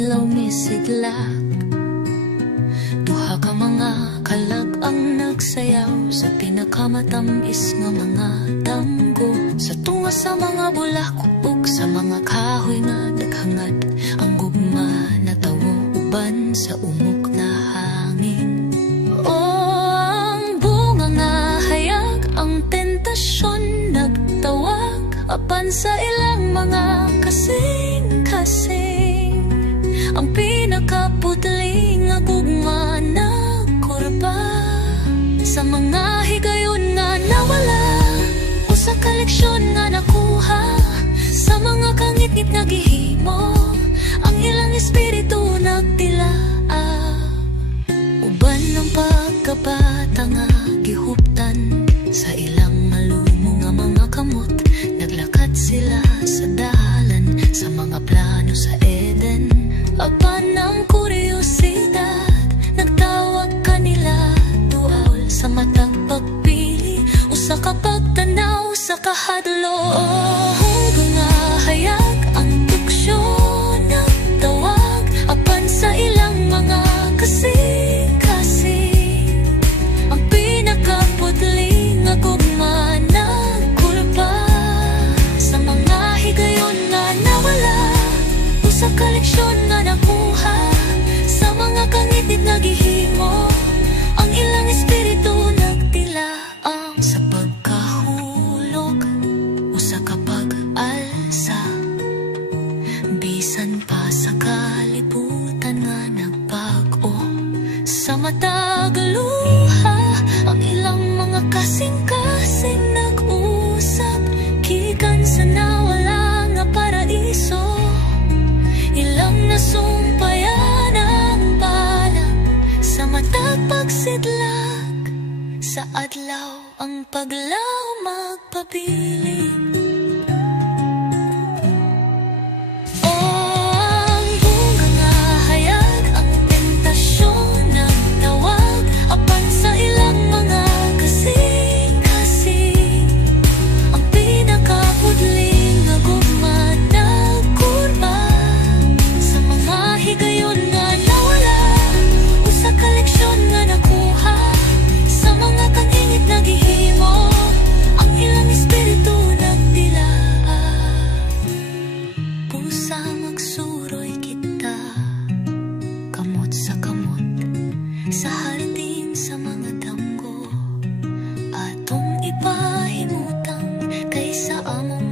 adlaw misidlak. Duha ka mga kalag ang nagsayaw sa pinakamatamis nga mga damgo. Sa tunga sa mga bulak ug sa mga kahoy nga daghangad, ang gugma na tawo uban sa umok na hangin. O ang bunga nga hayag, ang tentasyon nagtawag apan sa ilang mga kasing-kasing. Ang pinakaputli nga gugma na kurba sa mga higayon nga nawala, o sa koleksyon nga nakuha sa mga kangit-ngit nga gihimo. Ang ilang espiritu nagtilaa, uban ng pagkabata nga gihuptan sa ilang malumo nga mga kamot. Naglakad sila sa dalan sa mga plano sa Eden. Apan ang kuryosidad nagtawag kanila duaol sa matag pagpili, usa ka pagtanaw sa kahadlo. Nga hayag ang tuksyo nagtawag apan sa ilang mga kasing-kasing. Ang pinakaputli nga gugma na kurba sa mga higayon nga nawala, o sa koleksyon nga nakuha sa mga kangit-ngit nga gihimo. Ang ilang espiritu nagtilaang sa pagkahulog o sa kapag-alsa, bisan pa sa kalibutan nga nagpag-o. Sa matag luha, ang ilang mga kasing-kasing nag-usap gikan sa nawala nga paraiso. Ilang nasumpayan ang balang sa matag pagsidlak, sa adlaw ang paglaw magpabiling. Magsuroy kita, kamot sa kamot, sa hardin sa mga damgo, atong ipahimutang kaysa among